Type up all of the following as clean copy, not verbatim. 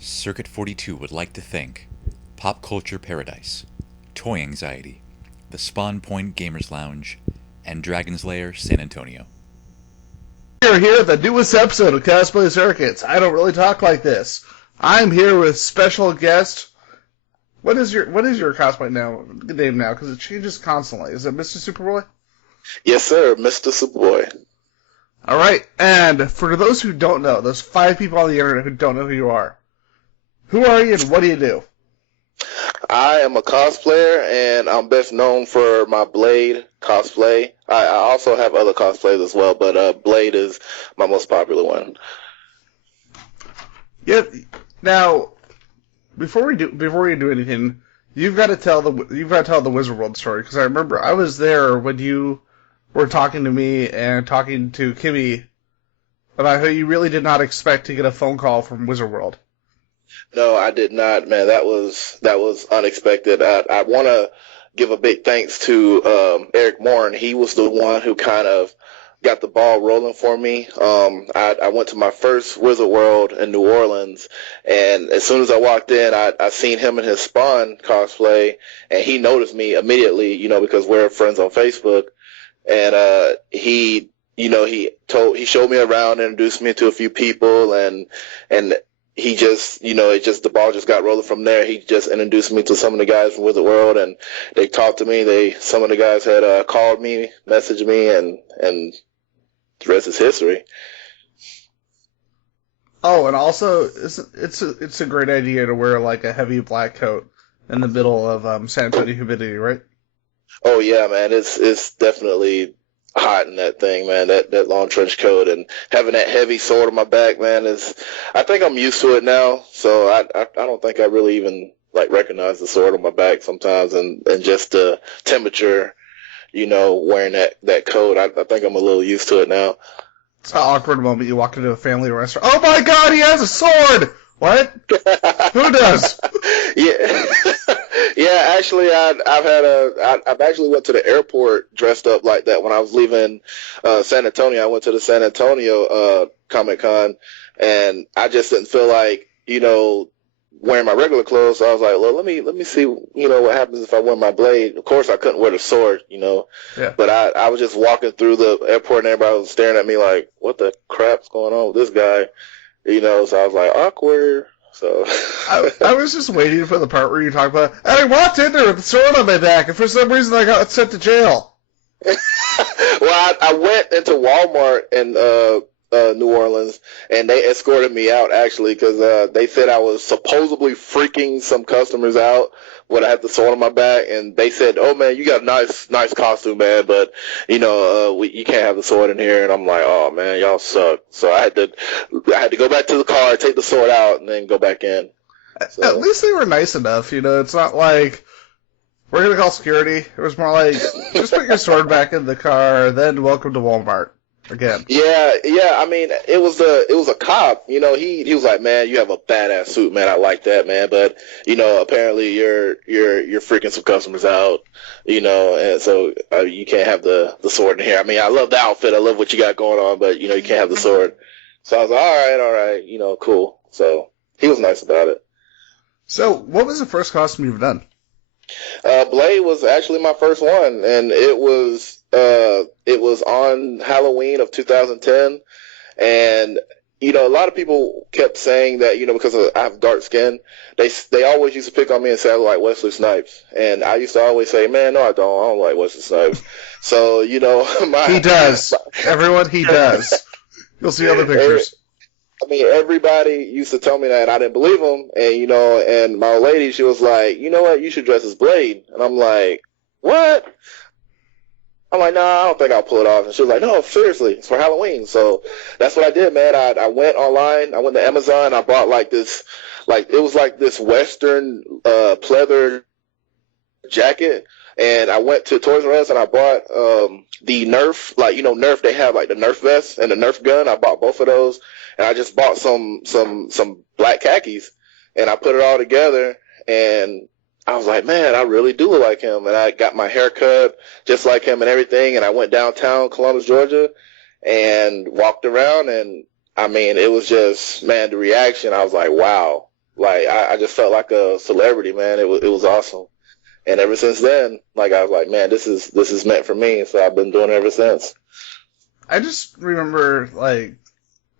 Circuit 42 would like to thank Pop Culture Paradise, Toy Anxiety, the Spawn Point Gamers Lounge, and Dragon's Lair San Antonio. We are here at the newest episode of Cosplay Circuits. I don't really talk like this. I'm here with special guest. What is your cosplay name now? Because it changes constantly. Is it Mista Supaboy? Yes, sir, Mista Supaboy. All right. And for those who don't know, those 5 people on the internet who don't know who you are you and what do you do? I am a cosplayer, and I'm best known for my Blade cosplay. I also have other cosplays as well, but Blade is my most popular one. Yeah. Now, before we do anything, you've got to tell the Wizard World story, because I remember I was there when you were talking to me and talking to Kimmy about how you really did not expect to get a phone call from Wizard World. No, I did not, man. That was unexpected. I want to give a big thanks to Eric Morin. He was the one who kind of got the ball rolling for me. I went to my first Wizard World in New Orleans, and as soon as I walked in, I seen him in his Spawn cosplay, and he noticed me immediately, because we're friends on Facebook, and he showed me around, introduced me to a few people, and he just, the ball just got rolling from there. He just introduced me to some of the guys from Wizard World, and they talked to me. Some of the guys had called me, messaged me, and the rest is history. Oh, and also, it's a great idea to wear like a heavy black coat in the middle of San Antonio humidity, right? Oh yeah, man, it's definitely hot in that thing, man. That long trench coat and having that heavy sword on my back, man, I think I'm used to it now. So I don't think I really even recognize the sword on my back sometimes, and just the temperature, wearing that coat. I think I'm a little used to it now. It's an awkward moment. You walk into a family restaurant. Oh my God, he has a sword! What? Who does? Yeah. Yeah, actually, I've actually went to the airport dressed up like that when I was leaving San Antonio. I went to the San Antonio Comic Con, and I just didn't feel like wearing my regular clothes. So I was like, well, let me see what happens if I wear my blade. Of course, I couldn't wear the sword, Yeah. But I was just walking through the airport, and everybody was staring at me like, what the crap's going on with this guy? So I was like, awkward. So I was just waiting for the part where you talk about, and I walked in there with the sword on my back, and for some reason I got sent to jail. Well, I went into Walmart in New Orleans, and they escorted me out, actually, because they said I was supposedly freaking some customers out when I had the sword on my back, and they said, oh, man, you got a nice costume, man, but, you can't have the sword in here, and I'm like, oh, man, y'all suck. So I had to go back to the car, take the sword out, and then go back in. So. At least they were nice enough, it's not like, we're going to call security. It was more like, just put your sword back in the car, then welcome to Walmart. Again. Yeah. I mean, it was a cop. He was like, man, you have a badass suit, man. I like that, man. But apparently you're freaking some customers out, and so you can't have the sword in here. I mean, I love the outfit. I love what you got going on, but you can't have the sword. So I was like, all right, cool. So he was nice about it. So what was the first costume you've done? Blade was actually my first one, and it was on Halloween of 2010, and a lot of people kept saying that because I have dark skin, they always used to pick on me and say I look like Wesley Snipes, and I used to always say, man, no, I don't like Wesley Snipes. So he does. Everyone, he does. You'll see other pictures. I mean, everybody used to tell me that, and I didn't believe them. And, and my old lady, she was like, you know what, you should dress as Blade. And I'm like, what? I'm like, nah, I don't think I'll pull it off. And she was like, no, seriously, it's for Halloween. So that's what I did, man. I went online, I went to Amazon, I bought it was like this Western pleather jacket. And I went to Toys R Us and I bought the Nerf, Nerf, they have the Nerf vest and the Nerf gun. I bought both of those. And I just bought some black khakis, and I put it all together, and I was like, man, I really do look like him. And I got my hair cut just like him and everything, and I went downtown Columbus, Georgia, and walked around, and I mean, it was just, man, the reaction, I was like, wow. Like I just felt like a celebrity, man. It was awesome. And ever since then, like I was like, man, this is meant for me. So I've been doing it ever since. I just remember, like,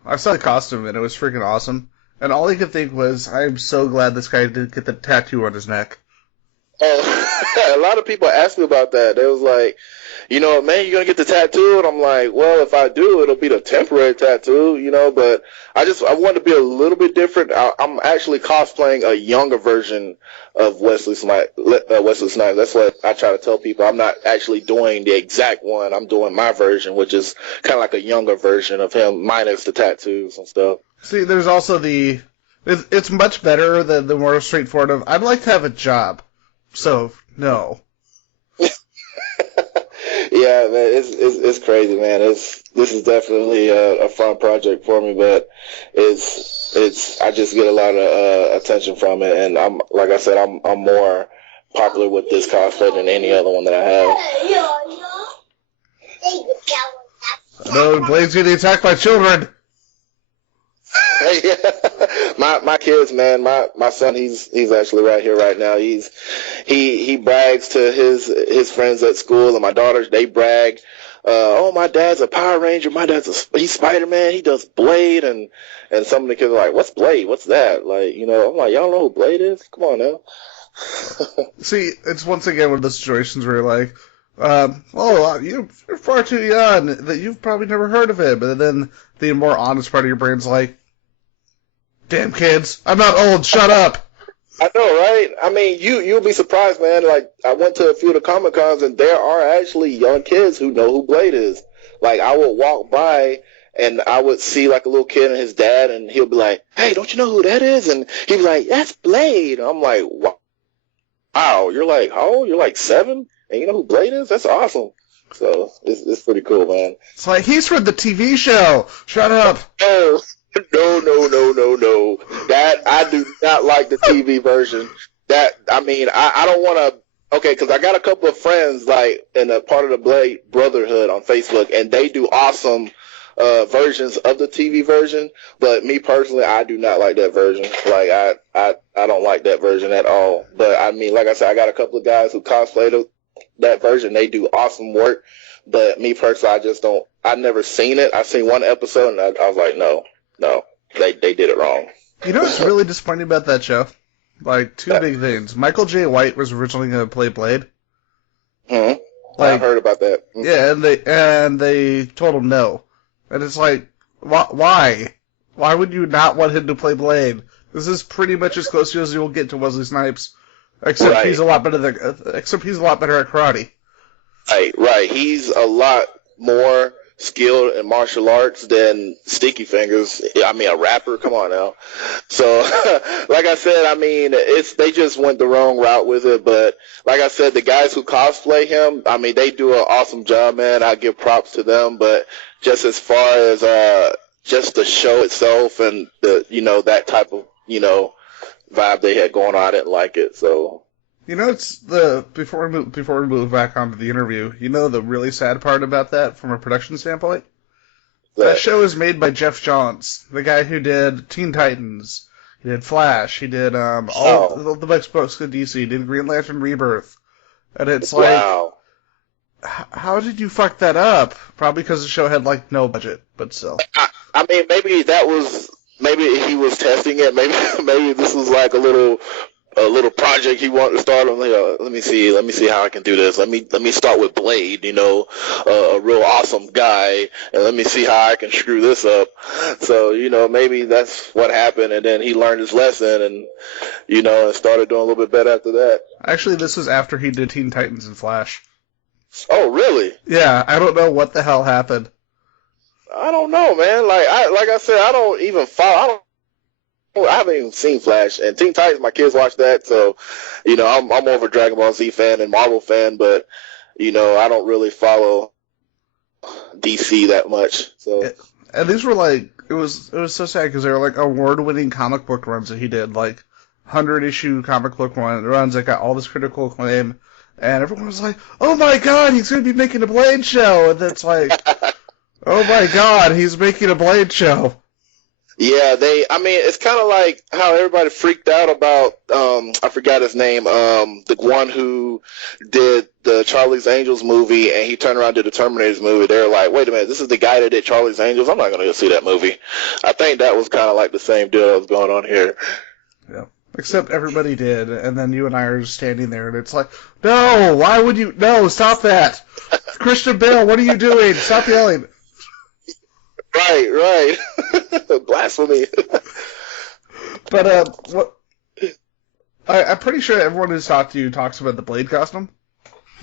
I saw the costume and it was freaking awesome. And all I could think was, I'm so glad this guy didn't get the tattoo on his neck. And a lot of people asked me about that. They was like, you know, man, you're going to get the tattoo? And I'm like, well, if I do, it'll be the temporary tattoo, you know, but I want to be a little bit different. I'm actually cosplaying a younger version of Wesley Snipes. That's what I try to tell people. I'm not actually doing the exact one. I'm doing my version, which is kind of like a younger version of him, minus the tattoos and stuff. See, there's also it's much better than the more straightforward of, I'd like to have a job. So, no. Yeah, man, it's crazy, man. This is definitely a fun project for me, but I just get a lot of attention from it, and I'm like I said, I'm more popular with this cosplay than any other one that I have. No, Blade's getting attacked by children. Yeah. My kids, man, my son, he's actually right here right now. He brags to his friends at school, and my daughters, they brag, oh, my dad's a Power Ranger, he's Spider-Man, he does Blade, and some of the kids are like, what's Blade? What's that? Like, you know, I'm like, y'all know who Blade is? Come on now. See, it's once again one of those situations where you're like, you're far too young, that you've probably never heard of it, but then the more honest part of your brain's like, damn kids, I'm not old, shut up. I know, right? I mean, you'll be surprised, man. Like, I went to a few of the Comic Cons, and there are actually young kids who know who Blade is. Like, I would walk by, and I would see, like, a little kid and his dad, and he'll be like, hey, don't you know who that is? And he'd be like, that's Blade. I'm like, wow, you're like, how old? You're like 7? And you know who Blade is? That's awesome. So, it's pretty cool, man. It's like, he's from the TV show. Shut up. No. That, I do not like the TV version. That, I mean, I don't want to, okay, because I got a couple of friends, like, in a part of the Blade Brotherhood on Facebook, and they do awesome versions of the TV version, but me personally, I do not like that version. Like, I don't like that version at all. But, I mean, like I said, I got a couple of guys who cosplay that version. They do awesome work, but me personally, I just don't, I've never seen it. I seen one episode, and I was like, no, they did it wrong. You know what's really disappointing about that show? Like, two big things. Michael J. White was originally going to play Blade. Mm-hmm. Like, I've heard about that. Mm-hmm. Yeah, and they told him no. And it's like, why? Why would you not want him to play Blade? This is pretty much as close as you'll get to Wesley Snipes, except he's a lot better at karate. Right. He's a lot more skilled in martial arts than Sticky Fingers. I mean, a rapper. Come on now. So, like I said, I mean, they just went the wrong route with it. But like I said, the guys who cosplay him, I mean, they do an awesome job, man. I give props to them. But just as far as just the show itself and the that type of vibe they had going on, I didn't like it. So. You know, it's before we move back onto the interview, you know the really sad part about that from a production standpoint? That show is made by Jeff Johns, the guy who did Teen Titans, he did Flash, he did all the best books of DC, he did Green Lantern Rebirth. And it's like, wow. How did you fuck that up? Probably because the show had like no budget, but still. I mean, maybe he was testing it. Maybe this was like a little project he wanted to start on. Let me see how I can do this. Let me start with Blade, a real awesome guy, and let me see how I can screw this up. So, maybe that's what happened, and then he learned his lesson, and and started doing a little bit better after that. Actually, this was after he did Teen Titans and Flash. Oh, really? Yeah, I don't know what the hell happened. I don't know, man. Like I said, I don't even follow. I haven't even seen Flash, and Teen Titans, my kids watch that, so, I'm more of a Dragon Ball Z fan and Marvel fan, but, I don't really follow DC that much, so. And these were like, it was so sad, because they were like award-winning comic book runs that he did, like 100-issue comic book runs that got all this critical acclaim, and everyone was like, oh my god, he's going to be making a Blade show, and it's like, oh my god, he's making a Blade show. Yeah, I mean, it's kind of like how everybody freaked out about, I forgot his name, the one who did the Charlie's Angels movie, and he turned around to the Terminator's movie. They were like, wait a minute, this is the guy that did Charlie's Angels? I'm not going to go see that movie. I think that was kind of like the same deal that was going on here. Yeah. Except everybody did, and then you and I are just standing there, and it's like, no, why would you, no, stop that. Christian Bale, what are you doing? Stop yelling. Right. Blasphemy. But what? I'm pretty sure everyone who's talked to you talks about the Blade costume.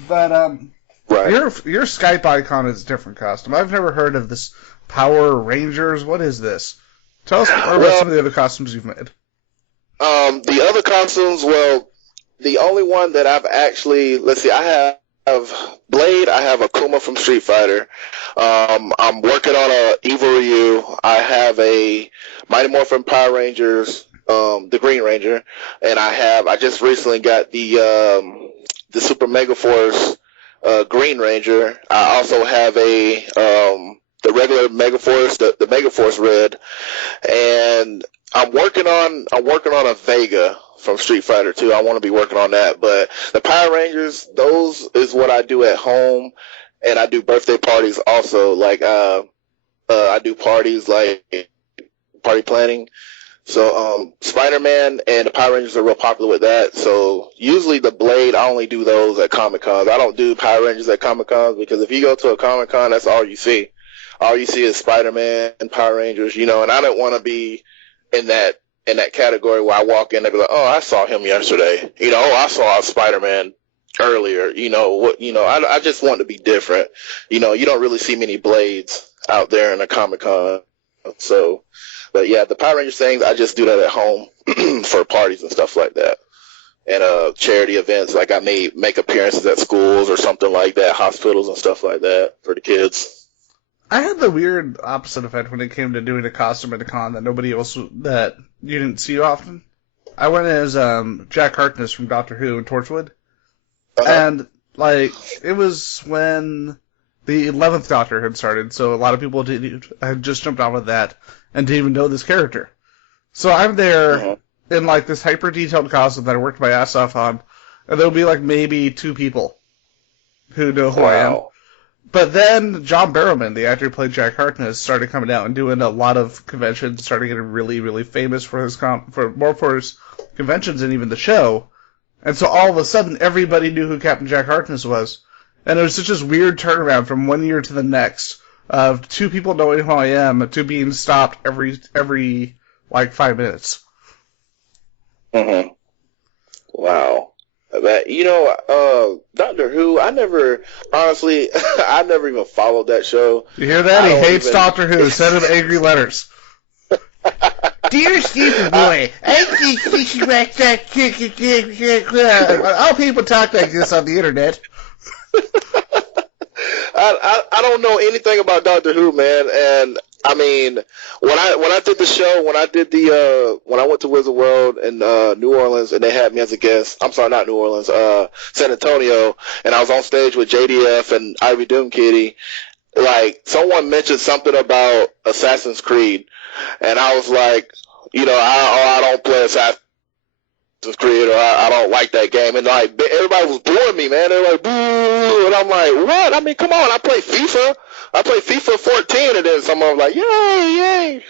But Right. your Skype icon is a different costume. I've never heard of this Power Rangers. What is this? Tell us more about some of the other costumes you've made. The other costumes, well, the only one that I've actually, let's see, I have Blade, I have Akuma from Street Fighter. I'm working on a Evil Ryu. I have a Mighty Morphin Power Rangers, the Green Ranger, and I just recently got the Super Mega Force Green Ranger. I also have the regular Mega Force, the Mega Force Red, and I'm working on a Vega from Street Fighter 2. I want to be working on that. But the Power Rangers, those is what I do at home, and I do birthday parties also. Like I do parties like party planning. So Spider-Man and the Power Rangers are real popular with that. So usually the Blade, I only do those at Comic-Cons. I don't do Power Rangers at Comic-Cons because if you go to a Comic-Con, that's all you see. All you see is Spider-Man and Power Rangers, and I don't want to be in that category where I walk in and be like, oh, I saw him yesterday. I saw Spider-Man earlier. I just want to be different. You don't really see many Blades out there in a Comic-Con. So, but yeah, the Power Rangers things, I just do that at home for parties and stuff like that. And charity events, like I may make appearances at schools or something like that, hospitals and stuff like that for the kids. I had the weird opposite effect when it came to doing a costume at a con that you didn't see often. I went as Jack Harkness from Doctor Who in Torchwood, and it was when the 11th Doctor had started, so a lot of people had just jumped on with that and didn't even know this character. So I'm there in this hyper detailed costume that I worked my ass off on, and there'll be maybe 2 people who know who I am. But then John Barrowman, the actor who played Jack Harkness, started coming out and doing a lot of conventions, started getting really, really famous for his conventions and even the show. And so all of a sudden, everybody knew who Captain Jack Harkness was. And it was such this weird turnaround from one year to the next of 2 people knowing who I am to being stopped every 5 minutes. Mm-hmm. Wow. Doctor Who, I never even followed that show. You hear that? He hates Doctor Who. Send him angry letters. Dear Supaboy, I think you like that. All people talk like this on the internet. I don't know anything about Doctor Who, man, and I mean, when I did the show, when I went to Wizard World in New Orleans and they had me as a guest, I'm sorry, not New Orleans, San Antonio, and I was on stage with JDF and Ivy Doomkitty, someone mentioned something about Assassin's Creed, and I was like, I don't play Assassin's Creed, or I don't like that game, and everybody was booing me, man. They're like, boo, and I'm like, what? I mean, come on, I play FIFA. I play FIFA 14, and then someone was like, yay.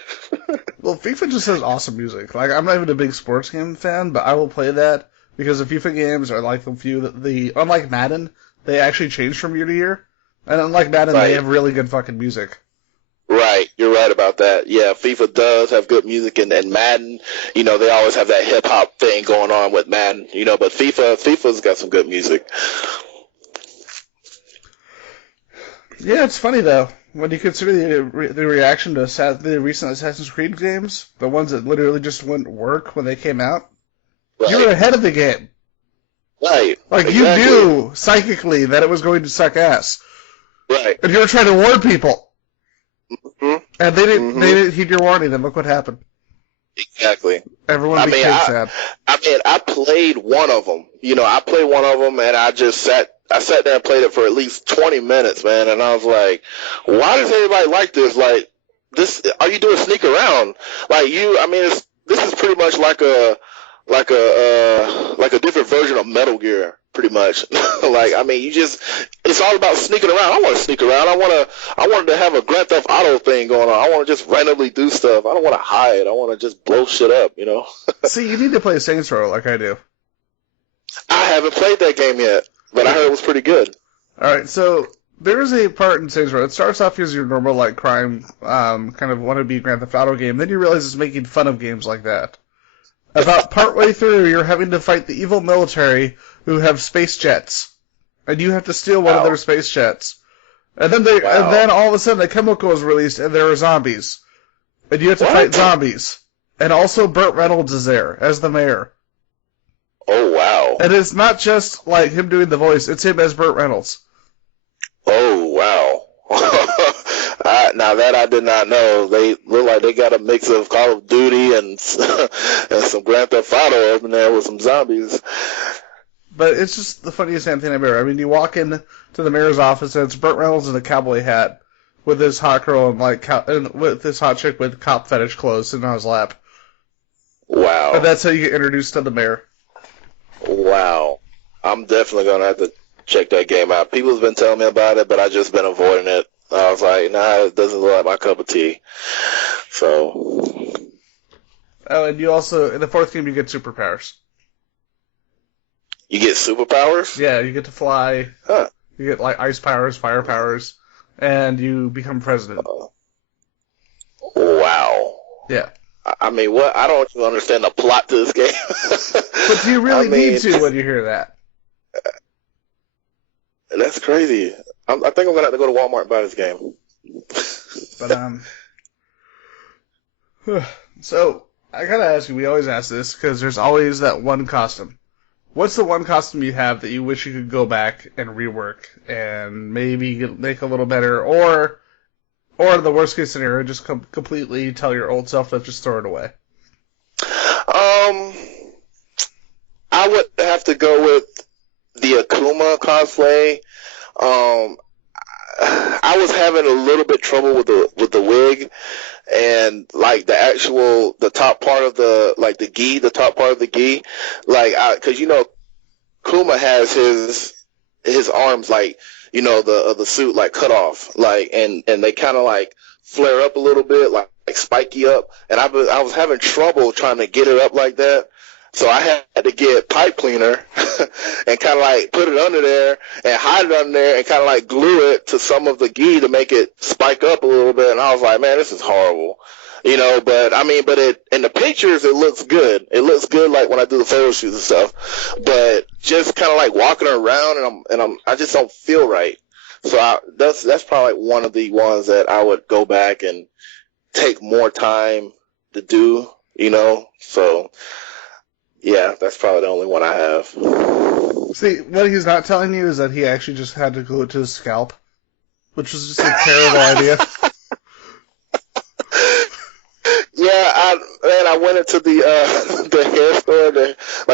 Well, FIFA just has awesome music. I'm not even a big sports game fan, but I will play that because the FIFA games are the few that unlike Madden, they actually change from year to year. And unlike Madden, They have really good fucking music. Right, you're right about that. Yeah, FIFA does have good music, and Madden, they always have that hip hop thing going on with Madden, but FIFA's got some good music. Yeah, it's funny though when you consider the reaction to the recent Assassin's Creed games, the ones that literally just wouldn't work when they came out. Right. You were ahead of the game. Right. Exactly. You knew psychically that it was going to suck ass. Right. And you were trying to warn people. Mm-hmm. And they didn't heed your warning, and look what happened. Exactly. Everyone became sad. I played one of them. I played one of them, and I sat there and played it for at least 20 minutes, man, and I was like, why does everybody like this? all you do is sneak around. Like this is pretty much like a different version of Metal Gear, pretty much. It's all about sneaking around. I want to sneak around. I wanted to have a Grand Theft Auto thing going on. I want to just randomly do stuff. I don't want to hide. I want to just blow shit up, you know? See, you need to play Saints Row like I do. I haven't played that game yet, but I heard it was pretty good. Alright, so there's a part in Saints Row. It starts off as your normal, like, crime, kind of wannabe Grand Theft Auto game. Then you realize it's making fun of games like that. About partway through, you're having to fight the evil military who have space jets. And you have to steal one of their space jets. And then all of a sudden a chemical is released and there are zombies. And you have to fight zombies. And also Burt Reynolds is there as the mayor. Oh, wow. And it's not just like him doing the voice, it's him as Burt Reynolds. Oh, wow. Now that I did not know. They look like they got a mix of Call of Duty and some Grand Theft Auto up in there with some zombies. But it's just the funniest damn thing I've ever. I mean, you walk in to the mayor's office and it's Burt Reynolds in a cowboy hat with his hot girl and with this hot chick with cop fetish clothes sitting on his lap. Wow. And that's how you get introduced to the mayor. Wow. I'm definitely going to have to check that game out. People have been telling me about it, but I've just been avoiding it. I was like, nah, it doesn't look like my cup of tea. So. Oh, and you also, in the fourth game, you get superpowers. You get superpowers? Yeah, you get to fly. Huh. You get, like, ice powers, fire powers, and you become president. Wow. Yeah. I mean, what? I don't even understand the plot to this game. But do you really need to when you hear that? That's crazy. I think I'm going to have to go to Walmart and buy this game. But, so, I gotta ask you, we always ask this, because there's always that one costume. What's the one costume you have that you wish you could go back and rework, and maybe make a little better, or the worst case scenario, just completely tell your old self to just throw it away? I would have to go with the Akuma cosplay. I was having a little bit trouble with the wig and like the top part of the gi, the top part of the gi, cause Kuma has his arms like, the suit like cut off, like, and they kind of like flare up a little bit, like spiky up. And I was having trouble trying to get it up like that. So I had to get pipe cleaner and kind of like put it under there and hide it under there and kind of like glue it to some of the gi to make it spike up a little bit. And I was like, man, this is horrible, but in the pictures, it looks good. It looks good like when I do the photo shoots and stuff, but just kind of like walking around and I just don't feel right. So that's probably like one of the ones that I would go back and take more time to do, so. Yeah, that's probably the only one I have. See, what he's not telling you is that he actually just had to glue it to his scalp, which was just a terrible idea. Yeah, I went into the hair store,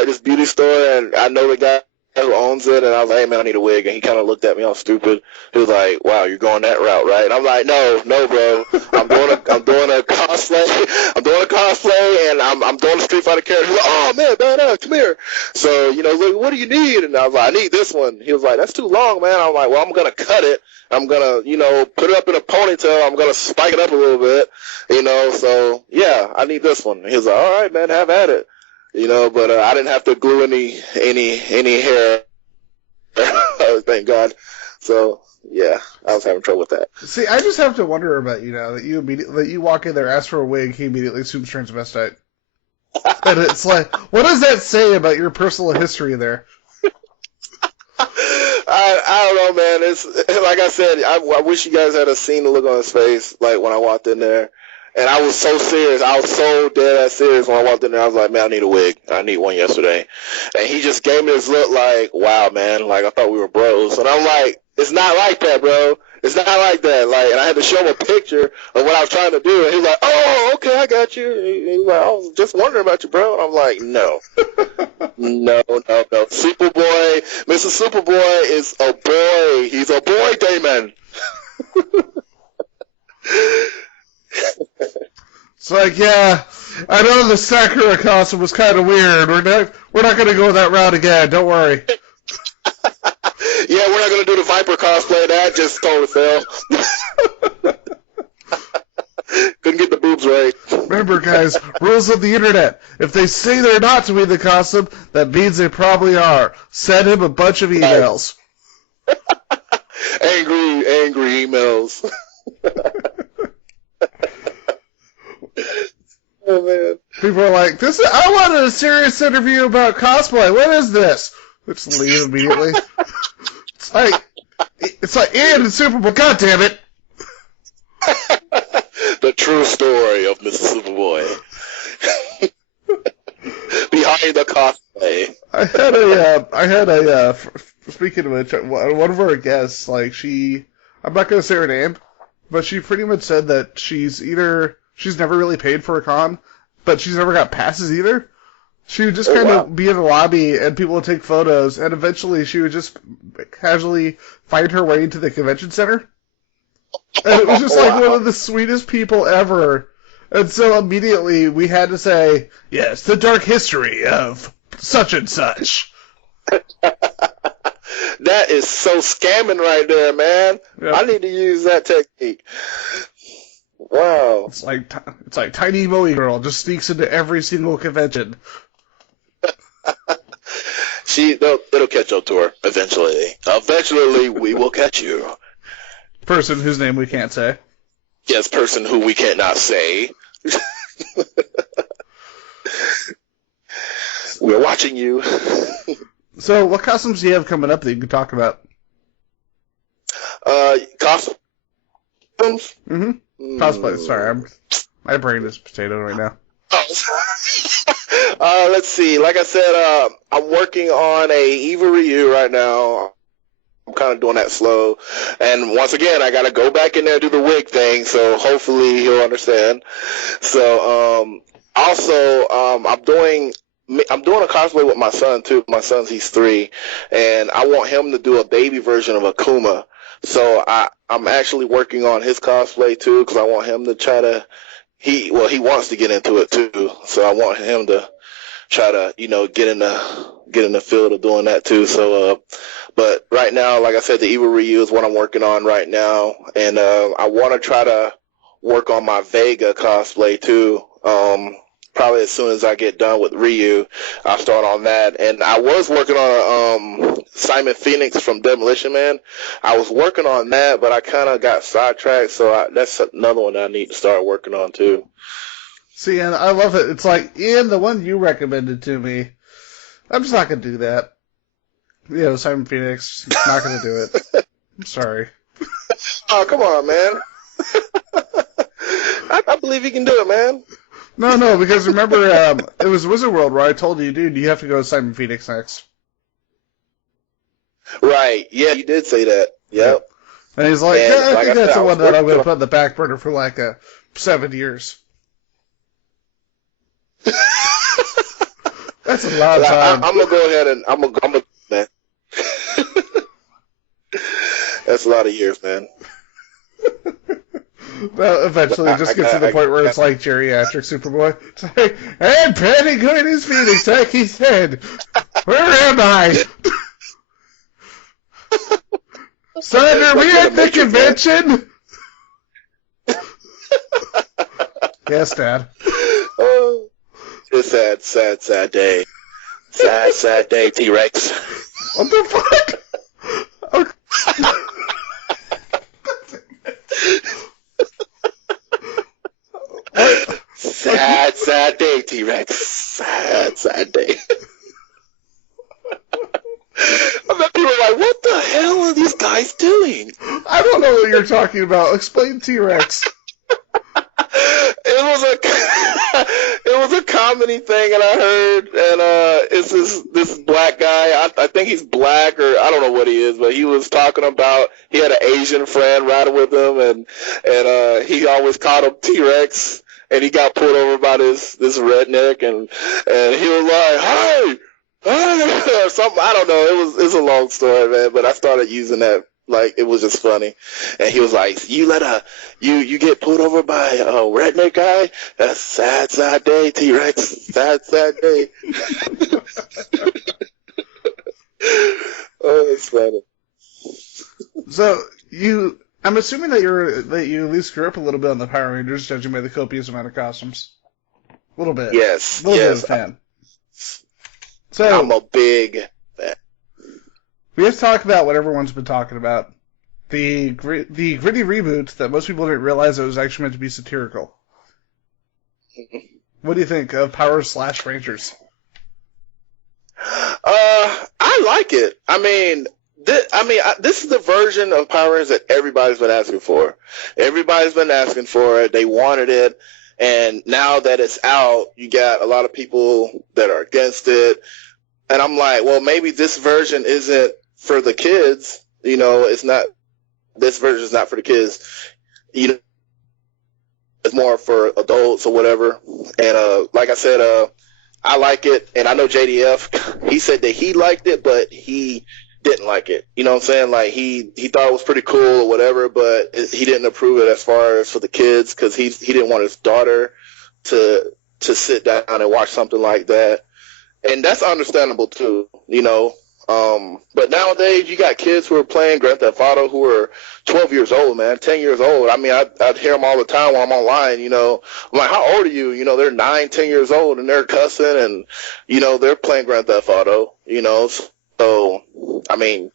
this beauty store, and I know the guy who owns it, and I was like, hey man, I need a wig, and he kind of looked at me all stupid. He was like, wow, you're going that route, right? And I'm like, no, bro, I'm doing a cosplay, and I'm doing a Street Fighter character. He's like, oh man, badass, come here. So, like, what do you need? And I was like, I need this one. He was like, that's too long, man. I'm like, well, I'm gonna cut it. I'm gonna, put it up in a ponytail. I'm gonna spike it up a little bit, so yeah, I need this one. He was like, all right, man, have at it. But I didn't have to glue any hair. Thank God. So yeah, I was having trouble with that. See, I just have to wonder about that you walk in there, ask for a wig, he immediately assumes transvestite, and it's like, what does that say about your personal history there? I don't know, man. It's like I said. I wish you guys had seen the look on his face, like when I walked in there. And I was so serious. I was so dead ass serious when I walked in there. I was like, man, I need a wig. I need one yesterday. And he just gave me this look like, wow, man, like I thought we were bros. And I'm like, it's not like that, bro. It's not like that. Like, and I had to show him a picture of what I was trying to do. And he was like, oh, okay, I got you. He was like, I was just wondering about you, bro. And I'm like, no. No. Superboy, Mr. Superboy is a boy. He's a boy, Damon. It's like, yeah, I know the Sakura costume was kind of weird. We're not going to go that route again. Don't worry. Yeah, we're not going to do the Viper cosplay. That just totally failed. Couldn't get the boobs right. Remember, guys, rules of the internet. If they say they're not to be the costume, that means they probably are. Send him a bunch of emails. Angry emails. Oh man! People are like, I wanted a serious interview about cosplay. What is this? Just leave immediately. It's like Ian and Superboy. God damn it! The true story of Mista Supaboy. Behind the cosplay. I had a speaking of which, one of our guests, like I'm not gonna say her name, but she pretty much said that she's never really paid for a con, but she's never got passes either. She would just kind of be in the lobby and people would take photos, and eventually she would just casually find her way into the convention center. And it was just like one of the sweetest people ever. And so immediately we had to say, yes, the dark history of such and such. That is so scamming right there, man. Yep. I need to use that technique. Wow. It's like Tiny Moe Girl just sneaks into every single convention. It'll catch up to her eventually. Eventually, we will catch you. Person whose name we can't say. Yes, person who we cannot say. We're watching you. So, what costumes do you have coming up that you can talk about? Costumes? Mm-hmm. Cosplay. Sorry, my brain is potato right now. Let's see. Like I said, I'm working on a Eva Ryu right now. I'm kind of doing that slow. And once again, I got to go back in there and do the wig thing, so hopefully he'll understand. So, also, I'm doing a cosplay with my son, too. My son's, he's 3, and I want him to do a baby version of Akuma. So I'm actually working on his cosplay, too, because I want him to try to, he wants to get into it, too. So I want him to try to, get in the field of doing that, too. So, but right now, like I said, the Eva Ryu is what I'm working on right now. And I want to try to work on my Vega cosplay, too. Probably as soon as I get done with Ryu, I'll start on that. And I was working on Simon Phoenix from Demolition Man. I was working on that, but I kind of got sidetracked, so that's another one that I need to start working on, too. See, and I love it. It's like, Ian, the one you recommended to me, I'm just not going to do that. Simon Phoenix, not going to do it. I'm sorry. Oh, come on, man. I believe you can do it, man. No, because remember, it was Wizard World where I told you, dude, you have to go to Simon Phoenix next. Right. Yeah, you did say that. Yep. And he's like, I think that's the one that I'm going to put on the back burner for like 7 years. That's a lot of time. I'm going to go ahead and I'm going man. That's a lot of years, man. Well, eventually it just gets to the point where it's like geriatric Superboy. It's like, and Penny going his Phoenix, like he said. Where am I? Son, are we at the convention? Yes, Dad. Oh, it's a sad day. Sad day, T-Rex. What the fuck? Okay. Sad day, T-Rex. Sad day. I bet people are like, what the hell are these guys doing? I don't know what you're talking about. Explain T-Rex. It was a comedy thing, and I heard, and it's this black guy. I think he's black, or I don't know what he is, but he was talking about he had an Asian friend riding with him, and he always called him T-Rex, and he got pulled over by this redneck, and he was like, hey, or something. I don't know. It's a long story, man, but I started using that Like, it was just funny. And he was like, you get pulled over by a redneck guy? That's sad day, T-Rex. Sad day. Oh, it's funny. So, I'm assuming that you at least grew up a little bit on the Power Rangers, judging by the copious amount of costumes. A little bit. Yes. A little bit of a fan. So, I'm a big fan. We have to talk about what everyone's been talking about. The gritty reboot that most people didn't realize it was actually meant to be satirical. What do you think of Power / Rangers? I like it. I mean, this is the version of Power Rangers that everybody's been asking for. Everybody's been asking for it. They wanted it. And now that it's out, you got a lot of people that are against it. And I'm like, well, maybe this version isn't for the kids. You know, this version is not for the kids. You know, it's more for adults or whatever. And, like I said, I like it. And I know JDF, he said that he liked it, but he didn't like it. You know what I'm saying? Like, he thought it was pretty cool or whatever, but he didn't approve it as far as for the kids, because he didn't want his daughter to sit down and watch something like that. And that's understandable too, you know. But nowadays you got kids who are playing Grand Theft Auto who are 12 years old, man, 10 years old. I mean, I'd hear them all the time while I'm online, you know. I'm like, how old are you? You know, they're 9, 10 years old and they're cussing and, you know, they're playing Grand Theft Auto, you know. So, I mean,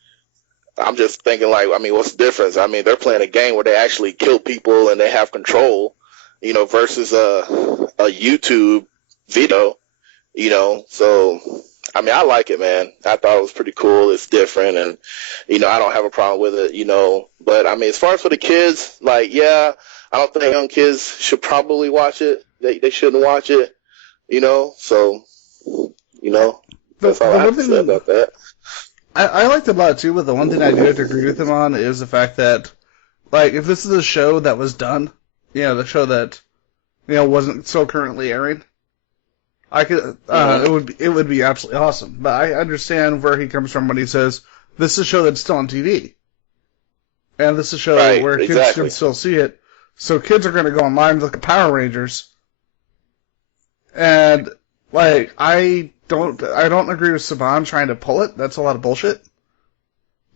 I'm just thinking like, I mean, what's the difference? I mean, they're playing a game where they actually kill people and they have control, you know, versus a YouTube video, you know. So, I mean, I like it, man. I thought it was pretty cool. It's different, and, you know, I don't have a problem with it, you know. But, I mean, as far as for the kids, like, yeah, I don't think young kids should probably watch it. They shouldn't watch it, you know. So, you know, that's all I have to say about that. I liked it a lot, too, but the one thing I do have to agree with him on is the fact that, like, if this is a show that was done, you know, the show that, you know, wasn't still currently airing, I could, it would be absolutely awesome. But I understand where he comes from when he says, this is a show that's still on TV. And this is a show where kids can still see it. So kids are going to go online and look at Power Rangers. And, like, I don't agree with Saban trying to pull it. That's a lot of bullshit.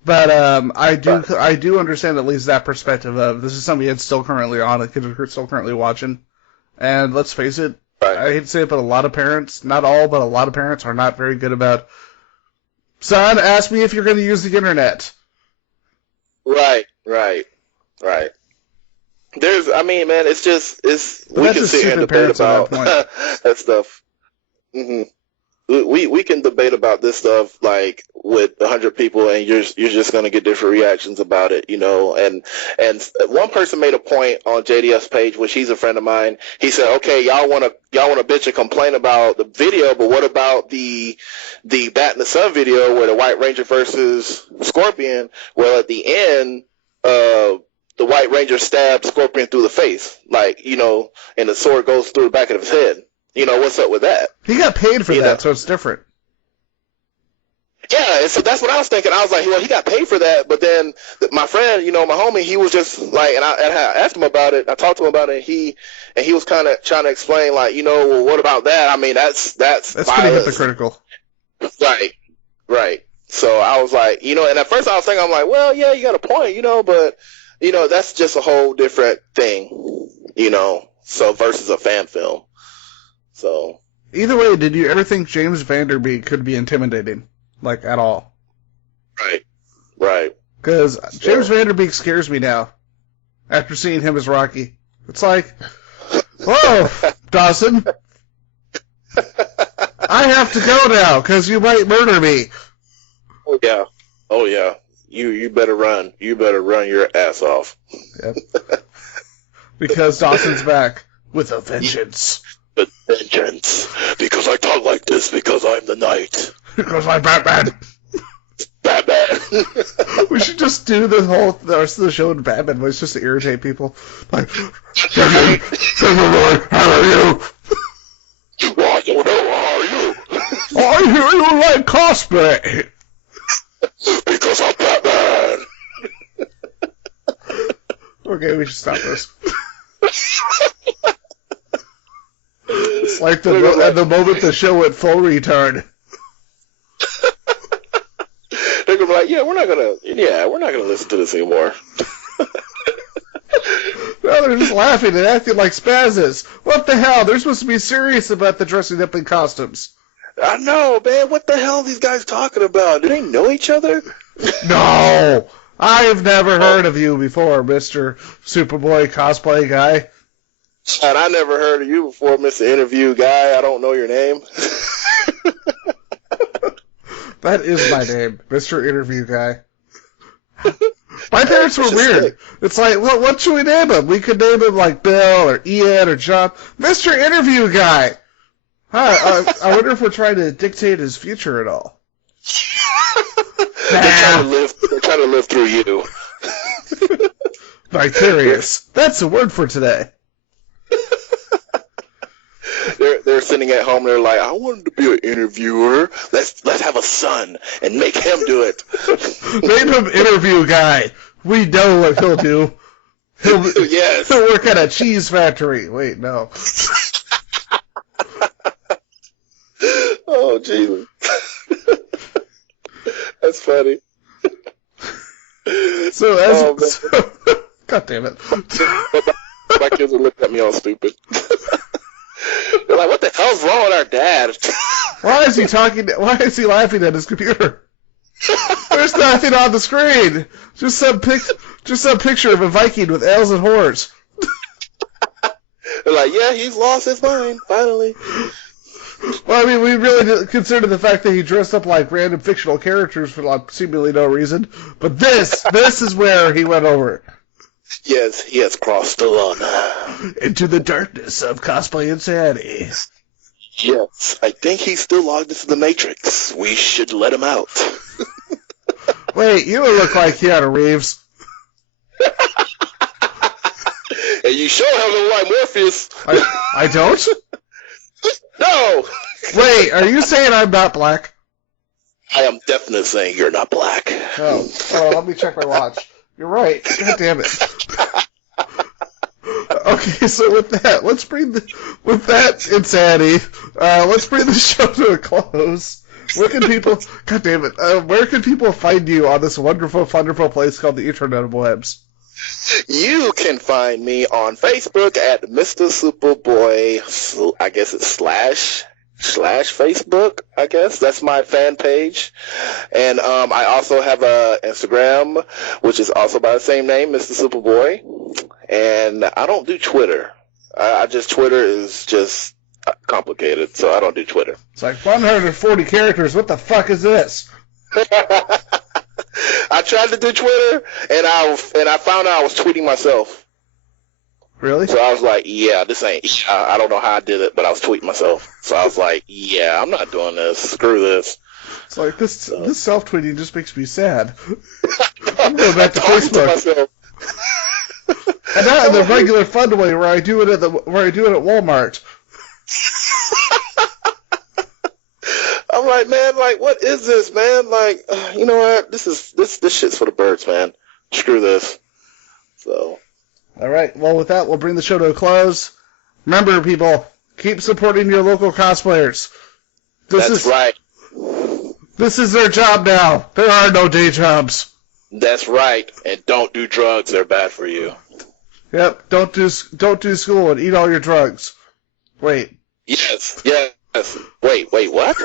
But, I do understand at least that perspective of, this is something that's still currently on, and kids are still currently watching. And let's face it, I hate to say it, but a lot of parents, not all, but a lot of parents are not very good about, son, ask me if you're going to use the internet. Right. I mean, man, we can sit here and debate about that stuff. Mm-hmm. We can debate about this stuff like with 100 people, and you're just gonna get different reactions about it, you know. And one person made a point on JDF's page, which he's a friend of mine. He said, "Okay, y'all wanna bitch and complain about the video, but what about the Bat in the Sun video where the White Ranger versus Scorpion? Well, at the end, the White Ranger stabbed Scorpion through the face, like, you know, and the sword goes through the back of his head. You know, what's up with that?" He got paid for that, so it's different. Yeah, and so that's what I was thinking. I was like, well, he got paid for that, but then my friend, you know, my homie, he was just like, and I asked him about it. I talked to him about it, and he was kind of trying to explain, like, you know, well, what about that? I mean, that's pretty hypocritical. Right. So I was like, you know, and at first I was thinking, I'm like, well, yeah, you got a point, you know, but, you know, that's just a whole different thing, you know, so versus a fan film. So either way, did you ever think James Vanderbeek could be intimidating, like, at all? Right. Because James Vanderbeek scares me now, after seeing him as Rocky. It's like, whoa, Dawson, I have to go now, because you might murder me. Oh yeah. You better run. You better run your ass off. Yep. Because Dawson's back with a vengeance. With vengeance. Because I talk like this, because I'm the knight. Because I'm Batman. We should just do the rest of the show in Batman voice just to irritate people. Like, how are you? Why the hell are you? I hear you like cosplay. Because I'm Batman. Okay, we should stop this. It's like at the moment the show went full retard. They're gonna be like, we're not gonna listen to this anymore. No, they're just laughing and acting like spazzes. What the hell? They're supposed to be serious about the dressing up in costumes. I know, man. What the hell are these guys talking about? Do they know each other? No! I've never heard of you before, Mr. Supaboy cosplay guy. And I never heard of you before, Mr. Interview Guy. I don't know your name. That is my name, Mr. Interview Guy. My parents were weird. It's like, well, what should we name him? We could name him like Bill or Ian or John. Mr. Interview Guy! Huh, I wonder if we're trying to dictate his future at all. They're trying to live through you. Vicarious. That's the word for today. They're sitting at home. They're like, I wanted to be an interviewer. Let's have a son and make him do it. Name him Interview Guy. We know what he'll do. He'll work at a cheese factory. Wait, no. Oh, Jesus. That's funny. God damn it. My kids would look at me all stupid. They're like, what the hell's wrong with our dad? Why is he laughing at his computer? There's nothing on the screen. Just some picture of a Viking with ales and whores. They're like, he's lost his mind, finally. Well, I mean, we really didn't consider the fact that he dressed up like random fictional characters for like seemingly no reason. But this is where he went over. Yes, he has crossed the line. Into the darkness of cosplay insanity. Yes, I think he's still logged into the Matrix. We should let him out. Wait, you don't look like Keanu Reeves. And you sure have look like Morpheus. I don't? No! Wait, are you saying I'm not black? I am definitely saying you're not black. Oh, let me check my watch. You're right. God damn it. Okay, so with that insanity, let's bring the show to a close. Where can people? God damn it! Where can people find you on this wonderful, wonderful place called the Internet Webs? You can find me on Facebook at Mista Supaboy. I guess it's slash Facebook. I guess that's my fan page, and I also have a Instagram, which is also by the same name, Mista Supaboy. And I don't do Twitter. Twitter is just complicated, so I don't do Twitter. It's like 140 characters. What the fuck is this? I tried to do Twitter, and I found out I was tweeting myself. Really? So I was like, this ain't. I don't know how I did it, but I was tweeting myself. So I was like, I'm not doing this. Screw this. It's like this self-tweeting just makes me sad. I'm going back to Facebook. And not in the regular fun way where I do it at Walmart. I'm like, man, like, what is this, man? Like, you know what? This shit's for the birds, man. Screw this. So. All right. Well, with that, we'll bring the show to a close. Remember, people, keep supporting your local cosplayers. That's right. This is their job now. There are no day jobs. That's right. And don't do drugs. They're bad for you. Yep. Don't do school and eat all your drugs. Wait. Yes. Wait, what?